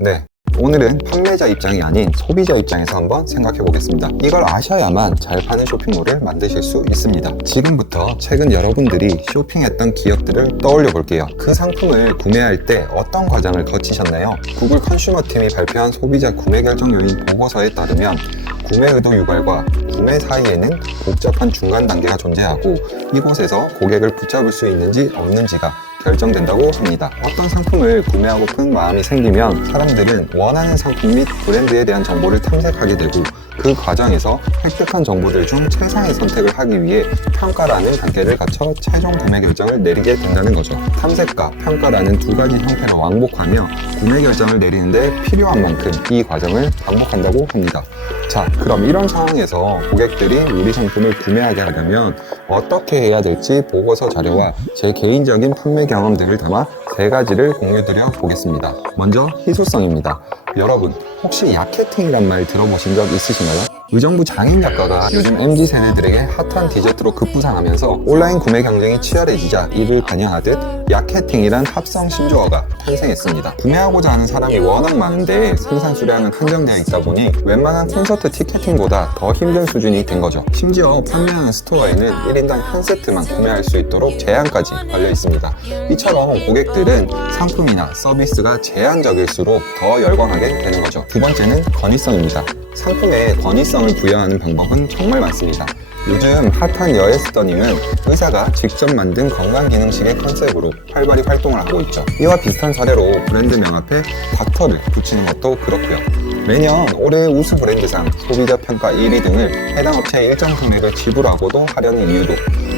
네. 오늘은 판매자 입장이 아닌 소비자 입장에서 한번 생각해 보겠습니다. 이걸 아셔야만 잘 파는 쇼핑몰을 만드실 수 있습니다. 지금부터 최근 여러분들이 쇼핑했던 기억들을 떠올려 볼게요. 그 상품을 구매할 때 어떤 과정을 거치셨나요? 구글 컨슈머 팀이 발표한 소비자 구매 결정 요인 보고서에 따르면 구매 의도 유발과 구매 사이에는 복잡한 중간 단계가 존재하고 이곳에서 고객을 붙잡을 수 있는지 없는지가 결정된다고 합니다. 어떤 상품을 구매하고픈 마음이 생기면 사람들은 원하는 상품 및 브랜드에 대한 정보를 탐색하게 되고 그 과정에서 획득한 정보들 중 최상의 선택을 하기 위해 평가라는 단계를 거쳐 최종 구매 결정을 내리게 된다는 거죠. 탐색과 평가라는 두 가지 형태를 왕복하며 구매 결정을 내리는데 필요한 만큼 이 과정을 반복한다고 합니다. 자, 그럼 이런 상황에서 고객들이 우리 상품을 구매하게 하려면 어떻게 해야 될지 보고서 자료와 제 개인적인 판매 경험들을 담아 세 가지를 공유드려 보겠습니다. 먼저 희소성입니다. 여러분, 혹시 야케팅이란 말 들어보신 적 있으신가요? 의정부 장인약과가 요즘 MZ 세대들에게 핫한 디저트로 급부상하면서 온라인 구매 경쟁이 치열해지자 이를 반영하듯 야케팅이란 합성 신조어가 탄생했습니다. 구매하고자 하는 사람이 워낙 많은데 생산 수량은 한정되어 있다 보니 웬만한 콘서트 티켓팅보다 더 힘든 수준이 된 거죠. 심지어 판매하는 스토어에는 1인당 한 세트만 구매할 수 있도록 제한까지 걸려 있습니다. 이처럼 고객들은 상품이나 서비스가 제한적일수록 더 열광하게 되는 거죠. 두 번째는 건의성입니다. 상품에 건의성을 부여하는 방법은 정말 많습니다. 요즘 핫한 여에스더님은 의사가 직접 만든 건강기능식의 컨셉으로 활발히 활동을 하고 있죠. 이와 비슷한 사례로 브랜드명 앞에 닥터를 붙이는 것도 그렇고요. 매년 올해 우수 브랜드상 소비자 평가 1위 등을 해당 업체에 일정 금액을 지불하고도 하려는 이유도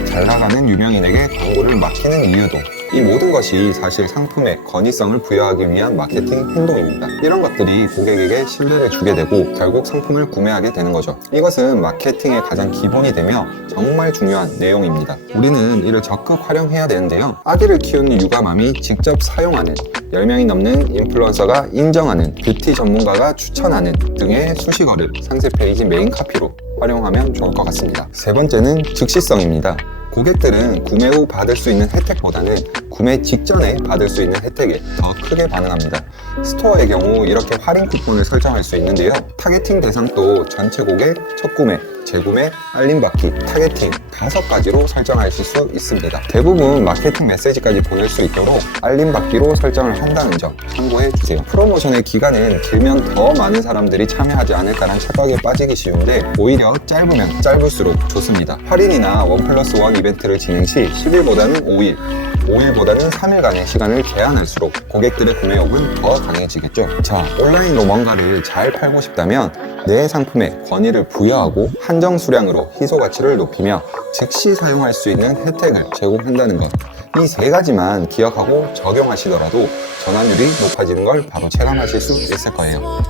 잘 나가는 유명인에게 광고를 맡기는 이유도 이 모든 것이 사실 상품에 건의성을 부여하기 위한 마케팅 행동입니다. 이런 것들이 고객에게 신뢰를 주게 되고 결국 상품을 구매하게 되는 거죠. 이것은 마케팅의 가장 기본이 되며 정말 중요한 내용입니다. 우리는 이를 적극 활용해야 되는데요. 아기를 키우는 육아맘이 직접 사용하는 10명이 넘는 인플루언서가 인정하는 뷰티 전문가가 추천하는 등의 수식어를 상세 페이지 메인 카피로 활용하면 좋을 것 같습니다. 세 번째는 즉시성입니다. 고객들은 구매 후 받을 수 있는 혜택보다는 구매 직전에 받을 수 있는 혜택에 더 크게 반응합니다. 스토어의 경우 이렇게 할인 쿠폰을 설정할 수 있는데요. 타겟팅 대상도 전체 고객, 첫 구매, 재구매, 알림받기, 타겟팅 다섯 가지로 설정하실 수 있습니다. 대부분 마케팅 메시지까지 보낼 수 있도록 알림받기로 설정을 한다는 점 참고해 주세요. 프로모션의 기간은 길면 더 많은 사람들이 참여하지 않을까라는 착각에 빠지기 쉬운데 오히려 짧으면 짧을수록 좋습니다. 할인이나 원 플러스 원 이벤트를 진행 시 10일보다는 5일, 5일보다는 3일간의 시간을 제한할수록 고객들의 구매욕은 더 강해지겠죠. 자, 온라인으로 뭔가를 잘 팔고 싶다면 내 상품에 권위를 부여하고 한정 수량으로 희소 가치를 높이며 즉시 사용할 수 있는 혜택을 제공한다는 것. 이 세 가지만 기억하고 적용하시더라도 전환율이 높아지는 걸 바로 체감하실 수 있을 거예요.